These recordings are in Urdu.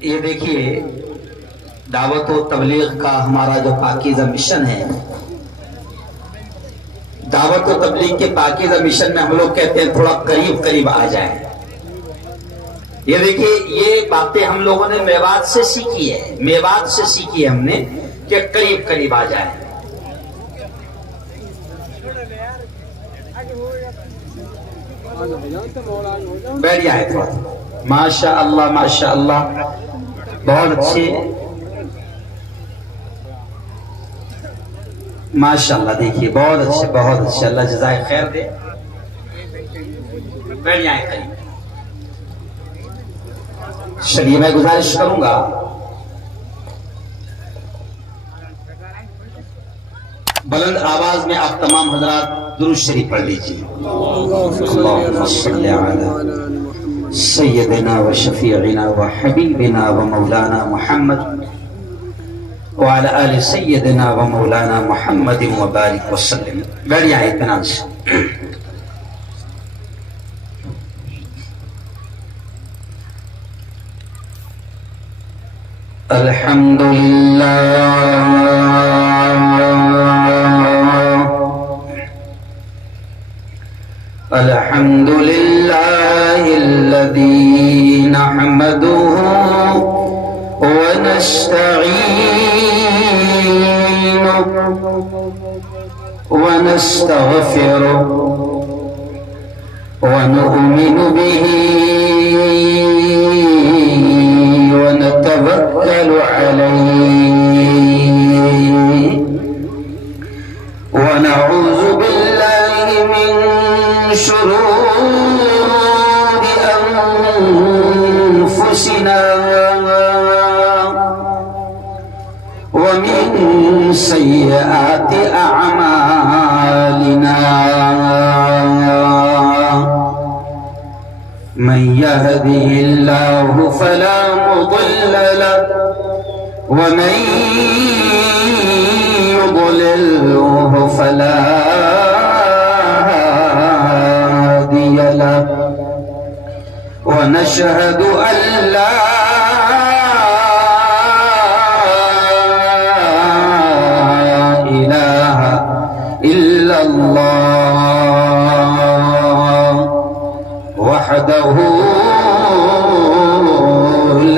یہ دیکھیے دعوت و تبلیغ کا ہمارا جو پاکیزہ مشن ہے، دعوت و تبلیغ کے پاکیزہ مشن میں ہم لوگ کہتے ہیں تھوڑا قریب قریب آ جائیں۔ یہ دیکھیے یہ باتیں ہم لوگوں نے میوات سے سیکھی ہے، میوات سے سیکھی ہے ہم نے کہ قریب قریب آ جائیں۔ بیٹھ جائے تھوڑا، ماشاء اللہ ماشاء اللہ، بہت اچھی، ماشاء اللہ، دیکھیے بہت اچھے بہت اچھے، اللہ جزائے خیر دے۔ بیٹھ جائیں قریب۔ چلیے میں گزارش کروں گا بلند آواز میں آپ تمام حضرات درود شریف پڑھ لیجیے۔ اللہم صلی علی سیدنا و شفیعنا و حبیبنا و مولانا محمد وعلی آل سیدنا و مولانا محمد و بارک وسلم۔ بیٹھ جائیں اطمینان سے۔ الحمدللہ الحمد لله الذي نحمده ونستعينه ونستغفره ونؤمن به ونتوكل عليه ونعوذ بالله من شرور أنفسنا ومن سيئات أعمالنا من يهده الله فلا مضل له ومن يضلله فلا ونشهد أن لا إله إلا الله وحده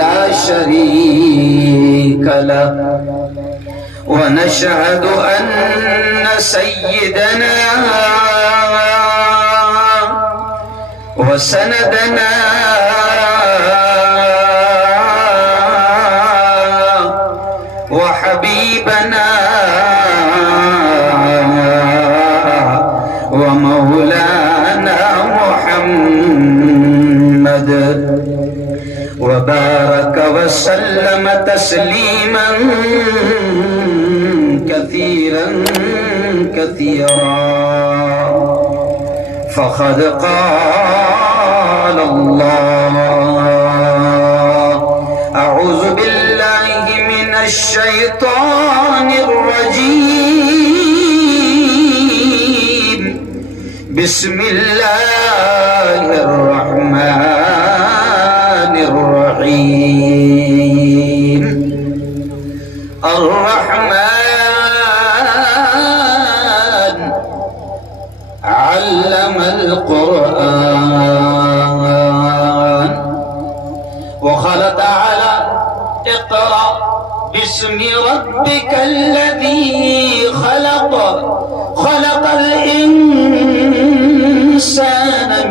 لا شريك له ونشهد أن سيدنا وسندنا وحبيبنا ومولانا محمد وبارك وسلم تسليما كثيرا كثيرا فقد قال الله أعوذ بالله من الشيطان الرجيم بسم الله الرحمن الرحيم الرحمن علم القرآن وقال تعالى اقرأ باسم ربك الذي خلق خلق الإنسان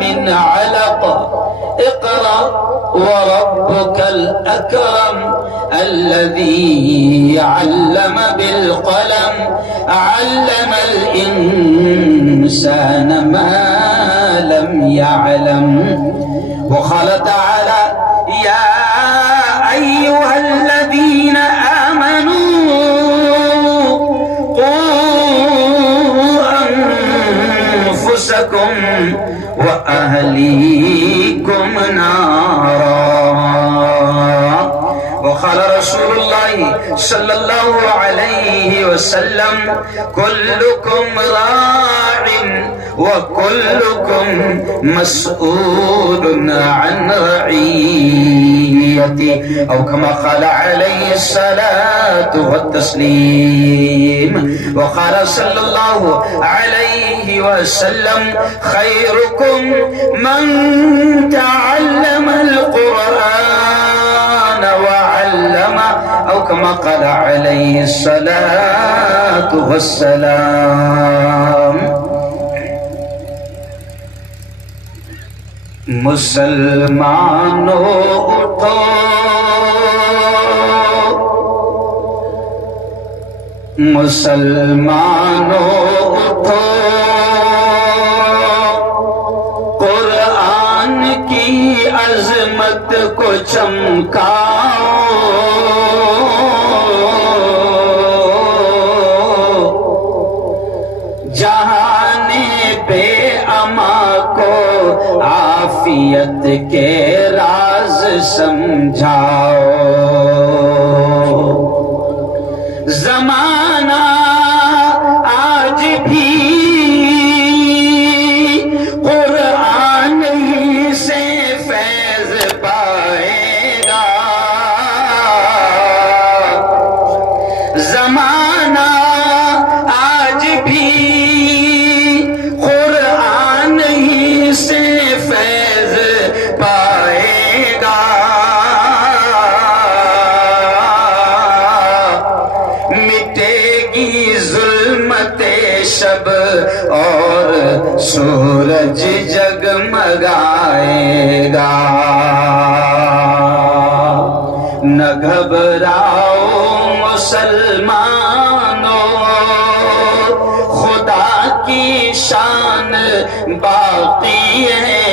من علق اقرأ وربك الأكرم الذي علم بالقلم علم الإنسان ما لم يعلم وقال تعالى يا أيها الذين آمنوا قوا أنفسكم وأهليكم نارا وقال رسول الله صلى الله عليه وسلم كلكم راع وكلكم مسؤول عن رعيته أو كما قال عليه الصلاة والتسليم. وقال صلى الله عليه وسلم خيركم من تعلم القرآن وعلمه أو كما قال عليه الصلاة والسلام. مسلمانوں اٹھو مسلمانوں اٹھو قرآن کی عظمت کو چمکاؤ جہان بے اما کو عافیت کے راز سمجھاؤ. زمانہ آج بھی قرآن ہی سے فیض پائے گا. زمانہ آج بھی قرآن ہی سے فیض پائے گا. مٹے گی ظلمت شب اور سورج جگمگائے گا. نہ گھبراؤ مسلمانوں خدا کی شان باقی ہے.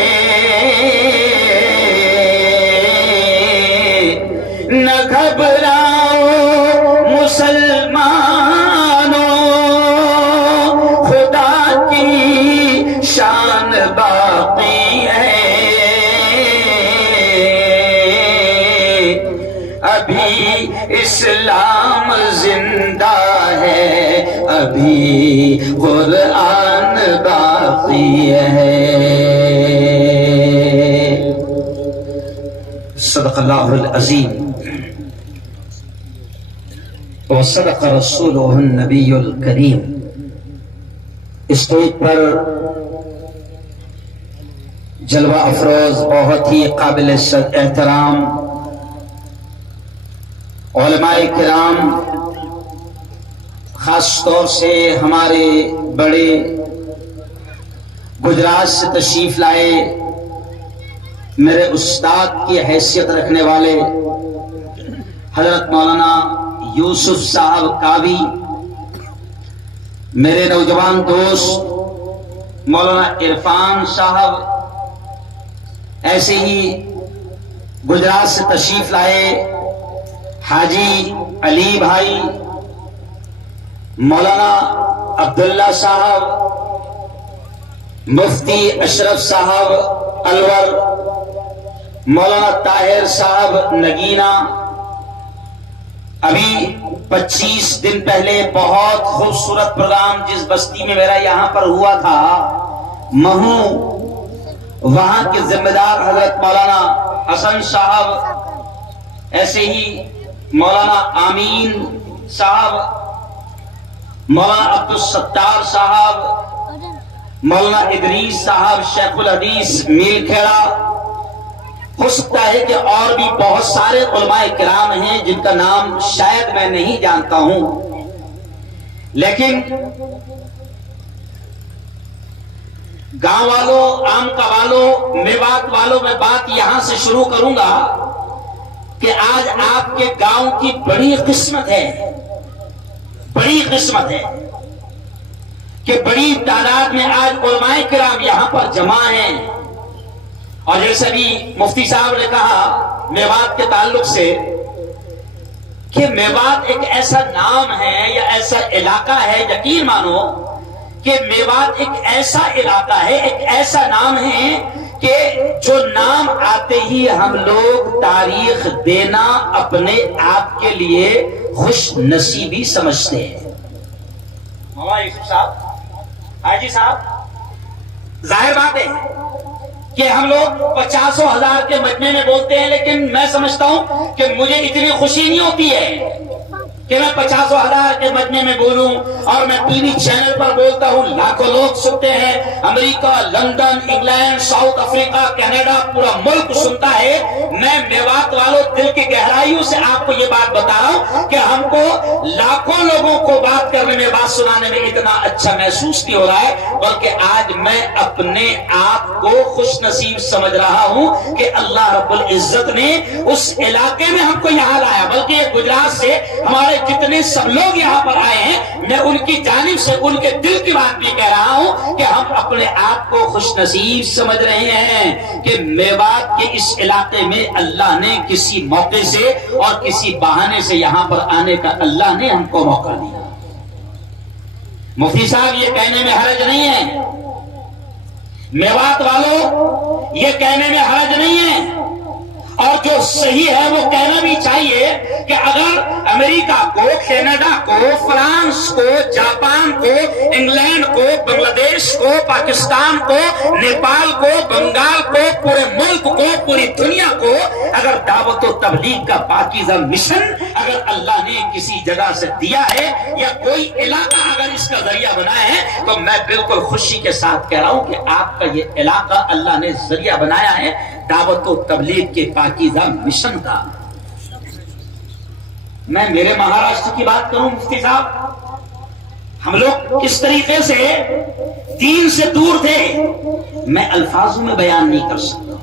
نہ گھبراؤ مسلمانوں خدا کی شان باقی ہے. ابھی اسلام زندہ ہے ابھی قرآن باقی ہے. صدق اللہ العظیم وصدق رسولہ النبی الکریم. اسٹیج پر جلوہ افروز بہت ہی قابل احترام علماء کرام، خاص طور سے ہمارے بڑے گجرات سے تشریف لائے میرے استاد کی حیثیت رکھنے والے حضرت مولانا یوسف صاحب کاوی، میرے نوجوان دوست مولانا عرفان صاحب، ایسے ہی گجرات سے تشریف لائے حاجی علی بھائی، مولانا عبداللہ صاحب، مفتی اشرف صاحب الور، مولانا طاہر صاحب نگینہ. ابھی 25 دن پہلے بہت خوبصورت پروگرام جس بستی میں میرا یہاں پر ہوا تھا مہو، وہاں کے ذمہ دار حضرت مولانا حسن صاحب، ایسے ہی مولانا آمین صاحب، مولانا عبدالستار صاحب، مولانا ادریس صاحب شیخ الحدیث میل کھیڑا. ہو سکتا ہے کہ اور بھی بہت سارے علماء کرام ہیں جن کا نام شاید میں نہیں جانتا ہوں، لیکن گاؤں والوں، عام کا والوں، میوات والوں، میں بات یہاں سے شروع کروں گا کہ آج آپ کے گاؤں کی بڑی قسمت ہے، بڑی قسمت ہے کہ بڑی تعداد میں آج علماء کرام یہاں پر جمع ہیں. اور جیسے بھی مفتی صاحب نے کہا میوات کے تعلق سے کہ میوات ایک ایسا نام ہے یا ایسا علاقہ ہے، یقین مانو کہ میوات ایک ایسا علاقہ ہے، ایک ایسا نام ہے کہ جو نام آتے ہی ہم لوگ تاریخ دینا اپنے آپ کے لیے خوش نصیبی سمجھتے ہیں. مولانا یوسف صاحب، حاجی صاحب، ظاہر بات ہے کہ ہم لوگ 50,000 کے مجمع میں بولتے ہیں، لیکن میں سمجھتا ہوں کہ مجھے اتنی خوشی نہیں ہوتی ہے کہ میں 50,000 کے مجمع میں بولوں، اور میں ٹی وی چینل پر بولتا ہوں، لاکھوں لوگ سنتے ہیں، امریکہ، London, England, South Africa, Canada, پورا ملک سنتا ہے۔ میں میوات والوں دل کی گہرائیوں سے آپ کو یہ بات بتا رہا ہوں کہ ہم کو لاکھوں لوگوں کو بات کرنے میں، بات سنانے میں اتنا اچھا محسوس نہیں ہو رہا ہے، بلکہ آج میں اپنے آپ کو خوش نصیب سمجھ رہا ہوں کہ اللہ رب العزت نے اس علاقے میں ہم کو یہاں لایا، بلکہ گجرات سے ہمارے جتنے سب لوگ یہاں پر آئے ہیں، میں ان کی جانب سے ان کے دل کی بات بھی کہہ رہا ہوں کہ ہم اپنے آپ کو خوش نصیب سمجھ رہے ہیں کہ میوات کے اس علاقے میں اللہ نے کسی موقع سے اور کسی بہانے سے یہاں پر آنے کا اللہ نے ہم کو موقع دیا۔ مفتی صاحب یہ کہنے میں حرج نہیں ہے، میوات والوں یہ کہنے میں حرج نہیں ہے، اور جو صحیح ہے وہ کہنا بھی چاہیے کہ اگر امریکہ کو، کینیڈا کو، فرانس کو، جاپان کو، انگلینڈ کو، بنگلہ دیش کو، پاکستان کو، نیپال کو، بنگال کو، پورے ملک کو، پوری دنیا کو اگر دعوت و تبلیغ کا پاکیزہ مشن اگر اللہ نے کسی جگہ سے دیا ہے، یا کوئی علاقہ اگر اس کا ذریعہ بنا ہے، تو میں بالکل خوشی کے ساتھ کہہ رہا ہوں کہ آپ کا یہ علاقہ اللہ نے ذریعہ بنایا ہے دعوت و تبلیغ کے پاکیزہ مشن کا۔ میں میرے مہاراشٹر کی بات کروں مفتی صاحب، ہم لوگ کس طریقے سے دین سے دور تھے، میں الفاظوں میں بیان نہیں کر سکتا۔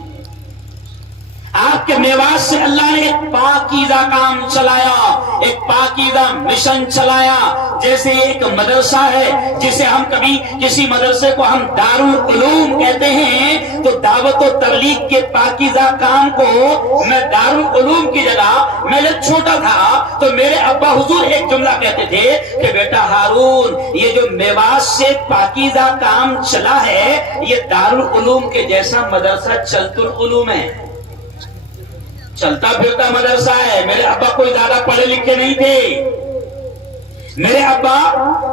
آپ کے میوات سے اللہ نے ایک پاکیزہ کام چلایا، ایک پاکیزہ مشن چلایا۔ جیسے ایک مدرسہ ہے جسے ہم کبھی کسی مدرسے کو ہم دارالعلوم کہتے ہیں، تو دعوت و تبلیغ کے پاکیزہ کام کو میں دارالعلوم کی جگہ، میں جب چھوٹا تھا تو میرے ابا حضور ایک جملہ کہتے تھے کہ بیٹا ہارون، یہ جو میوات سے پاکیزہ کام چلا ہے یہ دارالعلوم کے جیسا مدرسہ چلت العلوم ہے، چلتا پھرتا مدرسہ ہے۔ میرے ابا کوئی زیادہ پڑھے لکھے نہیں تھے، میرے ابا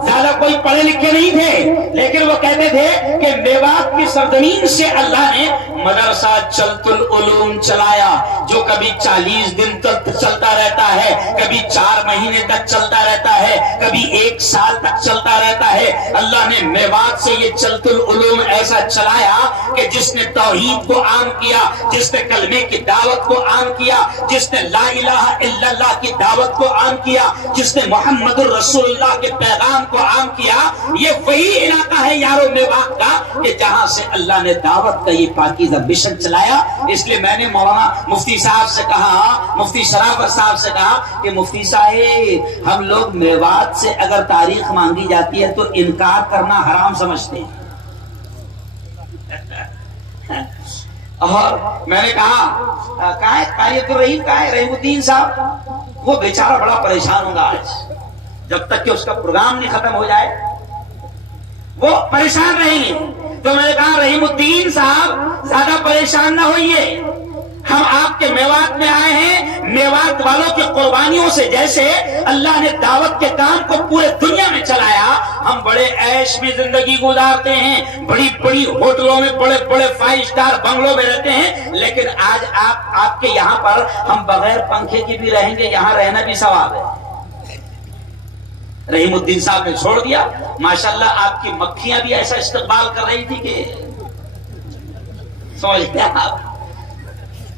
زیادہ کوئی پڑھے لکھے نہیں تھے، لیکن وہ کہتے تھے کہ میوات کی سرزمین سے اللہ نے مدرسہ چلت العلوم چلایا، جو کبھی 40 دن تک چلتا رہتا ہے، کبھی 4 مہینے تک چلتا رہتا ہے، کبھی 1 سال تک چلتا رہتا ہے۔ اللہ نے میوات سے یہ چلت العلوم ایسا چلایا کہ جس نے توحید کو عام کیا، جس نے کلمے کی دعوت کو عام کیا، جس نے لا الہ الا اللہ کی دعوت کو عام کیا، جس نے محمد رسول اللہ کے پیغام کو عام کیا، یہ وہی علاقہ ہے یارو میوات کا کہ جہاں سے اللہ نے دعوت کا یہ پاکیزہ مشن چلایا۔ اس لیے میں نے مولانا مفتی صاحب سے کہا، مفتی شرافت صاحب سے کہا کہ مفتی صاحب ہم لوگ میوات سے اگر تاریخ مانگی جاتی ہے تو انکار کرنا حرام سمجھتے ہیں۔ اور میں نے کہا کہاں ہے قائد الرحیم، کہاں ہے رحیم الدین صاحب؟ وہ بیچارہ بڑا پریشان ہوگا آج، جب تک کہ اس کا پروگرام نہیں ختم ہو جائے وہ پریشان رہیں گے۔ تو میں نے کہا رحیم الدین صاحب زیادہ پریشان نہ ہوئیے، ہم آپ کے میوات میں آئے ہیں، میوات والوں کی قربانیوں سے جیسے اللہ نے دعوت کے کام کو پورے دنیا میں چلایا، ہم بڑے عیش میں زندگی گزارتے ہیں، بڑی بڑی ہوٹلوں میں، بڑے بڑے 5 اسٹار بنگلوں میں رہتے ہیں، لیکن آج آپ کے یہاں پر ہم بغیر پنکھے کی بھی رہیں گے، یہاں رہنا بھی ثواب ہے۔ رحیم الدین صاحب نے چھوڑ دیا، ماشاءاللہ آپ کی مکھیاں بھی ایسا استقبال کر رہی تھی کہ سمجھتے ہیں آپ،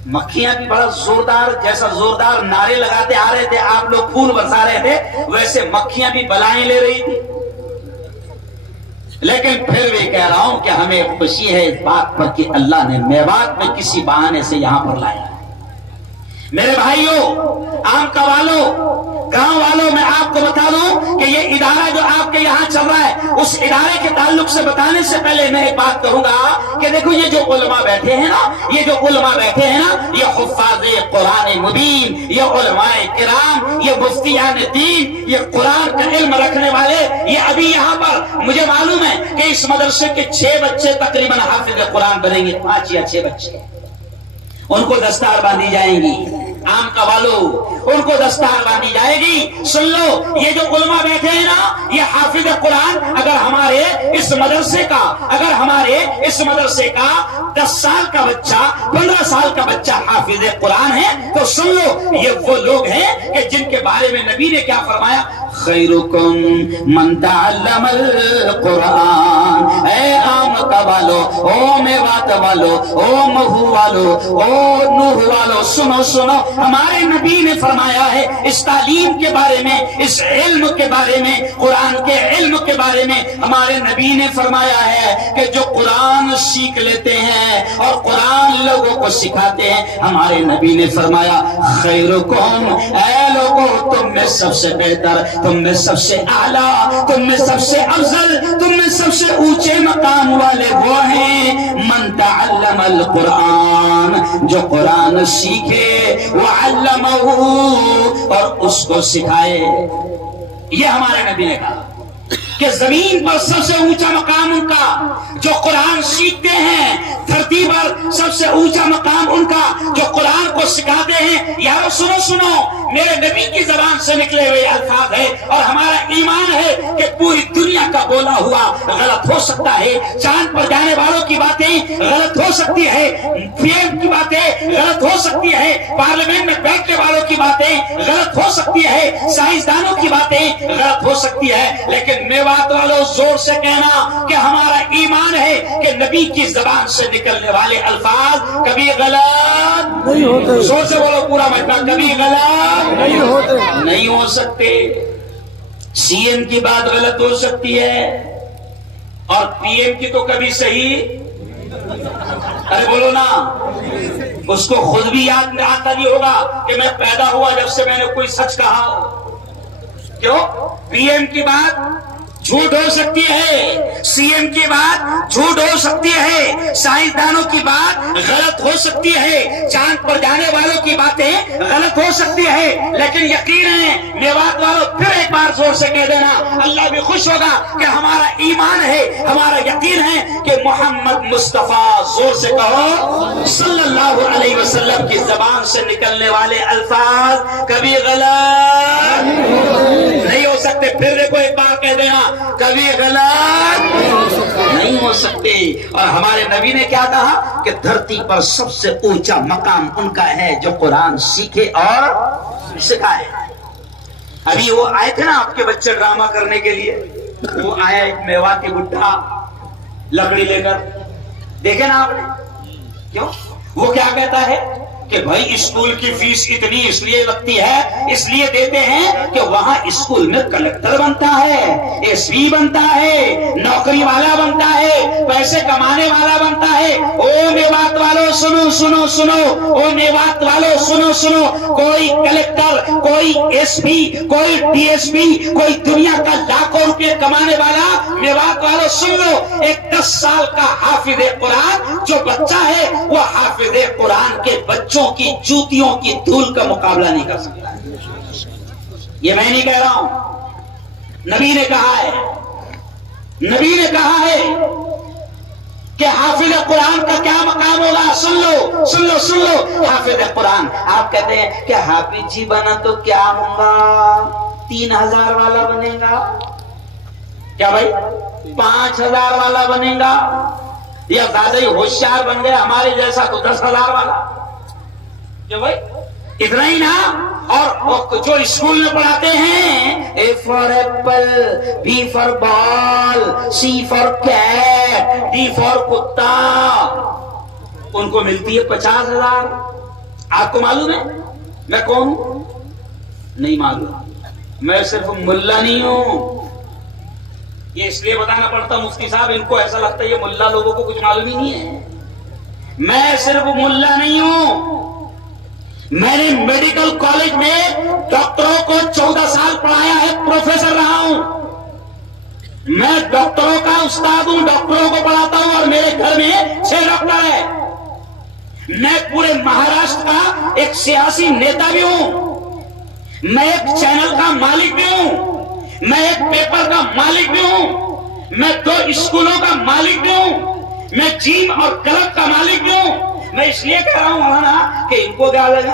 مکھیاں بھی بڑا زوردار، جیسا زوردار نعرے لگاتے آ رہے تھے، آپ لوگ خون برسا رہے تھے، ویسے مکھیاں بھی بلائیں لے رہی تھی۔ لیکن پھر بھی کہہ رہا ہوں کہ ہمیں خوشی ہے اس بات پر کہ اللہ نے میوات میں کسی بہانے سے یہاں پر لایا ہے۔ میرے بھائیوں، عام کا والوں، گاؤں والوں، میں آپ کو بتا دوں کہ یہ ادارہ جو آپ کے یہاں چل رہا ہے، اس ادارے کے تعلق سے بتانے سے پہلے میں ایک بات کہوں گا کہ دیکھو یہ جو علماء بیٹھے ہیں نا، یہ جو علماء بیٹھے ہیں نا، یہ حفاظ قرآن مبین، یہ علماء کرام، یہ مفتیان دین، یہ قرآن کا علم رکھنے والے، یہ ابھی یہاں پر مجھے معلوم ہے کہ اس مدرسے کے 6 بچے تقریباً حافظ قرآن بنیں گے، 5 یا 6 بچے، ان کو دستار باندھی جائیں گی، عام کا والو ان کو دستار باندھی جائے گی. سن لو, یہ جو علماء بیٹھے ہیں نا, یہ حافظ قرآن اگر ہمارے اس مدرسے کا 10 سال کا بچہ 15 سال کا بچہ حافظ قرآن ہے تو سن لو یہ وہ لوگ ہیں کہ جن کے بارے میں نبی نے کیا فرمایا, خیرکم من تعلم القرآن. اے آم کا والو, او میوات والو, او مہو والو, او نوح والو, سنو سنو, ہمارے نبی نے فرمایا ہے اس تعلیم کے بارے میں, اس علم کے بارے میں, قرآن کے علم کے بارے میں ہمارے نبی نے فرمایا ہے کہ جو قرآن سیکھ لیتے ہیں اور قرآن لوگوں کو سکھاتے ہیں, ہمارے نبی نے فرمایا خیرکم, اے لوگوں تم میں سب سے بہتر, تم میں سب سے اعلیٰ, تم میں سب سے افضل, تم میں سب سے اونچے مقام والے وہ ہیں من تعلم القرآن, جو قرآن سیکھے وعلمہ اور اس کو سکھائے. یہ ہمارے نبی نے کہا کہ زمین پر سب سے اونچا مقام ان کا جو قرآن سیکھتے ہیں, دھرتی پر سب سے اونچا مقام ان کا جو قرآن کو سکھاتے ہیں. یارو سنو سنو, میرے نبی کی زبان سے نکلے ہوئے الفاظ ہے اور ہمارا ایمان ہے کہ پوری دنیا کا بولا ہوا غلط ہو سکتا ہے, چاند پر جانے والوں کی باتیں غلط ہو سکتی ہے, پی ایم کی باتیں غلط ہو سکتی ہے, پارلیمنٹ میں بیٹھنے والوں کی باتیں غلط ہو سکتی ہے, سائنسدانوں کی باتیں غلط ہو سکتی ہے, لیکن میوات والوں زور سے کہنا کہ ہمارا ایمان ہے کہ نبی کی زبان سے نکلنے والے الفاظ کبھی غلط نہیں ہوتے. زور سے بولو پورا مطلب, کبھی غلط نہیں ہو سکتے. سی ایم کی بات غلط ہو سکتی ہے اور پی ایم کی تو کبھی صحیح, ارے بولو نا, اس کو خود بھی یاد میں آتا نہیں ہوگا کہ میں پیدا ہوا جب سے میں نے کوئی سچ کہا. کیوں؟ پی ایم کی بات جھوٹ ہو سکتی ہے, سی ایم کی بات جھوٹ ہو سکتی ہے, سائنسدانوں کی بات غلط ہو سکتی ہے, چاند پر جانے والوں کی باتیں غلط ہو سکتی ہے, لیکن یقین ہے میوات والوں پھر ایک بار زور سے کہہ دینا, اللہ بھی خوش ہوگا کہ ہمارا ایمان ہے, ہمارا یقین ہے کہ محمد مصطفیٰ, زور سے کہو, صلی اللہ علیہ وسلم کی زبان سے نکلنے والے الفاظ کبھی غلط نہیں ہو سکتے. پھر دیکھو ایک بار کہہ دینا, کبھی غلط نہیں ہو سکتے. اور ہمارے نبی نے کیا کہا کہ دھرتی پر سب سے اونچا مقام ان کا ہے جو قرآن سیکھے اور سکھائے. ابھی وہ آئے تھے نا آپ کے بچے ڈرامہ کرنے کے لیے, وہ آیا ایک میواتی بڈھا لکڑی لے کر, دیکھے نا آپ نے, کیوں وہ کیا کہتا ہے کہ بھائی اسکول کی فیس اتنی اس لیے لگتی ہے, اس لیے دیتے ہیں کہ وہاں اسکول میں کلکٹر بنتا ہے, ایس پی بنتا ہے, نوکری والا بنتا ہے, پیسے کمانے والا بنتا ہے. او میوات والوں سنو سنو سنو, او میوات والوں سنو سنو, کوئی کلکٹر, کوئی ایس پی, کوئی ڈی ایس پی, کوئی دنیا کا لاکھوں روپے کمانے والا, میوات والوں سن لو, ایک 10 سال کا حافظ قرآن جو بچہ ہے وہ حافظ قرآن کے بچوں کی جوتیوں کی دھول کا مقابلہ نہیں کر سکتا. یہ میں نہیں کہہ رہا ہوں, نبی نے کہا ہے, نبی نے کہا ہے کہ حافظ قرآن کا کیا مقام ہوگا. سن لو سن لو سن لو, حافظ قرآن. آپ کہتے ہیں کہ حافظ جی بنا تو کیا ہوگا, 3000 والا بنے گا کیا بھائی, 5000 والا بنے گا, یا زیادہ ہی ہوشیار بن گیا ہمارے جیسا تو 10,000 والا, کہ بھائی اتنا ہی نا. اور جو اسکول میں پڑھاتے ہیں, A for apple, B for ball, C for cat, D for کتا, ان کو ملتی ہے 50,000. آپ کو معلوم ہے میں کون ہوں؟ نہیں معلوم. میں صرف ملا نہیں ہوں, یہ اس لیے بتانا پڑتا مفتی صاحب, ان کو ایسا لگتا ہے یہ ملا لوگوں کو کچھ معلوم ہی نہیں ہے. میں صرف ملا نہیں ہوں, میں نے میڈیکل کالج میں ڈاکٹروں کو 14 سال پڑھایا ہے, پروفیسر رہا ہوں. میں ڈاکٹروں کا استاد ہوں, ڈاکٹروں کو پڑھاتا ہوں, اور میرے گھر میں 6 ڈاکٹر ہیں. میں پورے مہاراشٹر کا ایک سیاسی نیتا بھی ہوں, میں ایک چینل کا مالک بھی ہوں, میں ایک پیپر کا مالک بھی ہوں, میں 2 اسکولوں کا مالک بھی ہوں, میں جیم اور کلب کا مالک بھی ہوں. میں اس لیے کہہ رہا ہوں مولانا کہ ان کو کیا لگا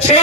6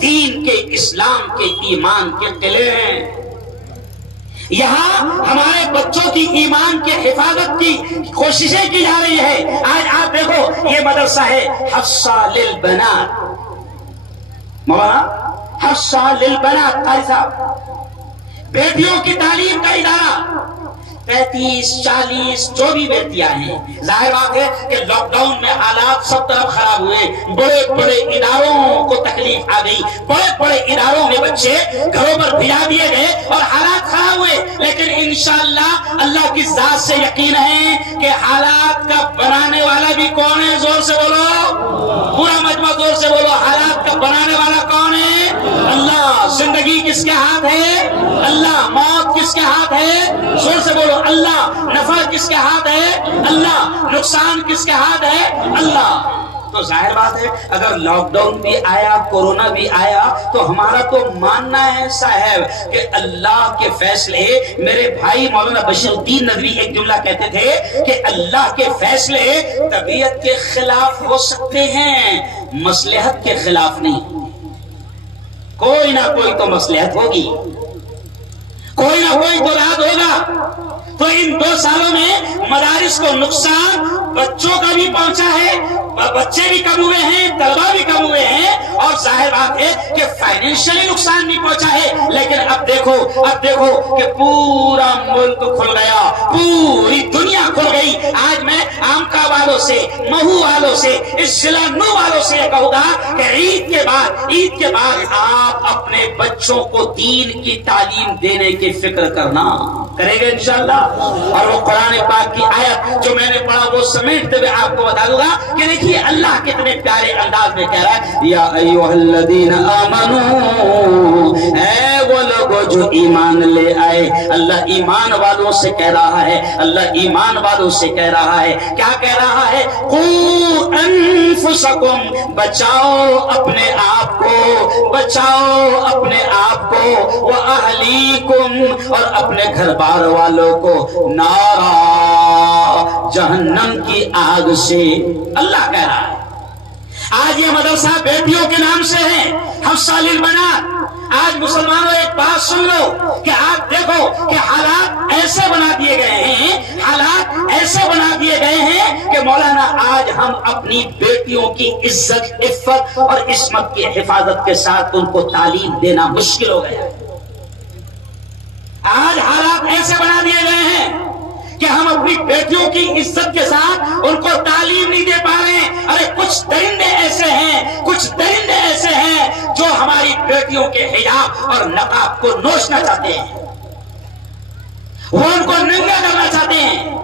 دین کے، اسلام کے، ایمان کے قلعے ہیں۔ یہاں ہمارے بچوں کی ایمان کے حفاظت کی کوششیں کی جا رہی ہے۔ آج آپ دیکھو یہ مدرسہ ہے حفصہ للبنات، مولانا حفصہ للبنات قاری صاحب، بیٹیوں کی تعلیم کا ادارہ، 35 40 جو بھی بیٹیاں ہیں۔ ظاہر بات ہے کہ لاک ڈاؤن میں حالات سب طرف خراب ہوئے، بڑے بڑے اداروں کو تکلیف آ گئی، بڑے بڑے اداروں میں بچے گھروں پر بھجا دیے گئے اور حالات خراب ہوئے، لیکن انشاءاللہ اللہ کی ذات سے یقین ہے کہ حالات کا بنانے والا بھی کون ہے؟ زور سے بولو، پورا مجمع زور سے بولو، حالات کا بنانے والا کون ہے؟ اللہ۔ زندگی کس کے ہاتھ ہے؟ اللہ۔ موت کس کے ہاتھ ہے؟ زور سے بولو اللہ۔ نفع کس کے ہاتھ ہے؟ اللہ۔ نقصان کس کے ہاتھ ہے؟ اللہ۔ تو ظاہر بات ہے اگر لاک ڈاؤن بھی آیا، کورونا بھی آیا، تو ہمارا تو ماننا ہے صاحب کہ اللہ کے فیصلے، میرے بھائی مولانا بشیر الدین ندوی ایک جملہ کہتے تھے کہ اللہ کے فیصلے طبیعت کے خلاف ہو سکتے ہیں، مصلحت کے خلاف نہیں۔ کوئی نہ کوئی تو مصلحت ہوگی، کوئی نہ کوئی تو رات ہوگا۔ تو ان 2 سالوں میں مدارس کو نقصان بچوں کا بھی پہنچا ہے، بچے بھی کم ہوئے ہیں، طلبہ بھی کم ہوئے ہیں، اور ظاہر بات ہے کہ فائنینشلی نقصان بھی پہنچا ہے۔ لیکن اب دیکھو کہ پورا ملک کھل گیا، پوری دنیا کھل گئی۔ آج میں آمکا والوں سے، مہو والوں سے، اس ضلع نو والوں سے یہ کہوں گا کہ عید کے بعد آپ اپنے بچوں کو دین کی تعلیم دینے کی فکر کرنا کریں گے انشاءاللہ۔ اور وہ قرآن پاک کی آیت جو میں نے پڑھا وہ سمیٹتے ہوئے آپ کو بتا دوں گا کہ دیکھیے اللہ کتنے پیارے انداز میں کہہ رہا ہے، یا ایھا الذین آمنو، اے وہ لوگ جو ایمان لے آئے۔ اللہ ایمان والوں سے کہہ رہا ہے، اللہ ایمان والوں سے کہہ رہا ہے، کیا کہہ رہا ہے؟ قوا انفسکم، بچاؤ اپنے آپ کو، بچاؤ اپنے آپ کو، واہلیکم، اور اپنے گھر بار والوں کو، نارا، جہنم کی آگ سے۔ اللہ کہہ رہا ہے۔ آج یہ مدرسہ بیٹیوں کے نام سے ہے، حفصہ للبنات۔ آج مسلمانوں ایک بات سن لو کہ آپ دیکھو کہ حالات ایسے بنا دیے گئے ہیں، حالات ایسے بنا دیے گئے ہیں کہ مولانا آج ہم اپنی بیٹیوں کی عزت، عفت اور عصمت کی حفاظت کے ساتھ ان کو تعلیم دینا مشکل ہو گیا۔ آج حالات ایسے بنا دیے گئے ہیں کہ ہم اپنی بیٹیوں کی عزت کے ساتھ ان کو تعلیم نہیں دے پا رہے ہیں۔ ارے کچھ درندے ایسے ہیں جو ہماری بیٹیوں کے حجاب اور نقاب کو نوچنا چاہتے ہیں، وہ ان کو ننگا کرنا چاہتے ہیں،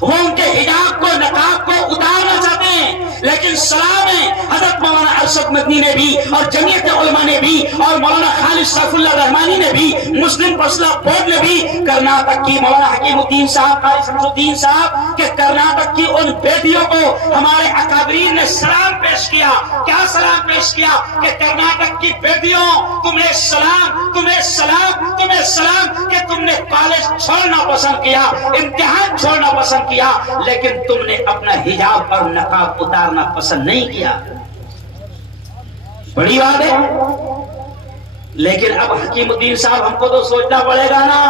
وہ ان کے حجاب کو، نقاب کو اتارنا چاہتے ہیں۔ لیکن سلام ہے حضرت مولانا ارشد مدنی نے بھی، اور جمعیت علماء نے بھی، اور مولانا خالد سیف اللہ رحمانی نے بھی، مسلم فیصلہ بورڈ نے بھی، کرناٹک کی مولانا حکیم الدین صاحب، قاری شمس الدین صاحب کہ کرناٹک کی ان بیٹیوں کو ہمارے اکابرین نے سلام پیش کیا۔ کیا سلام پیش کیا کہ کرناٹک کی بیٹیوں، تمہیں سلام، تمہیں سلام، تمہیں سلام کہ تم نے کالج چھوڑنا پسند کیا، امتحان چھوڑنا پسند کیا، لیکن تم نے اپنا حجاب اور نقاب اتارنا پسند نہیں کیا۔ بڑی بات ہے۔ لیکن اب حکیم الدین صاحب ہم کو تو سوچنا پڑے گا نا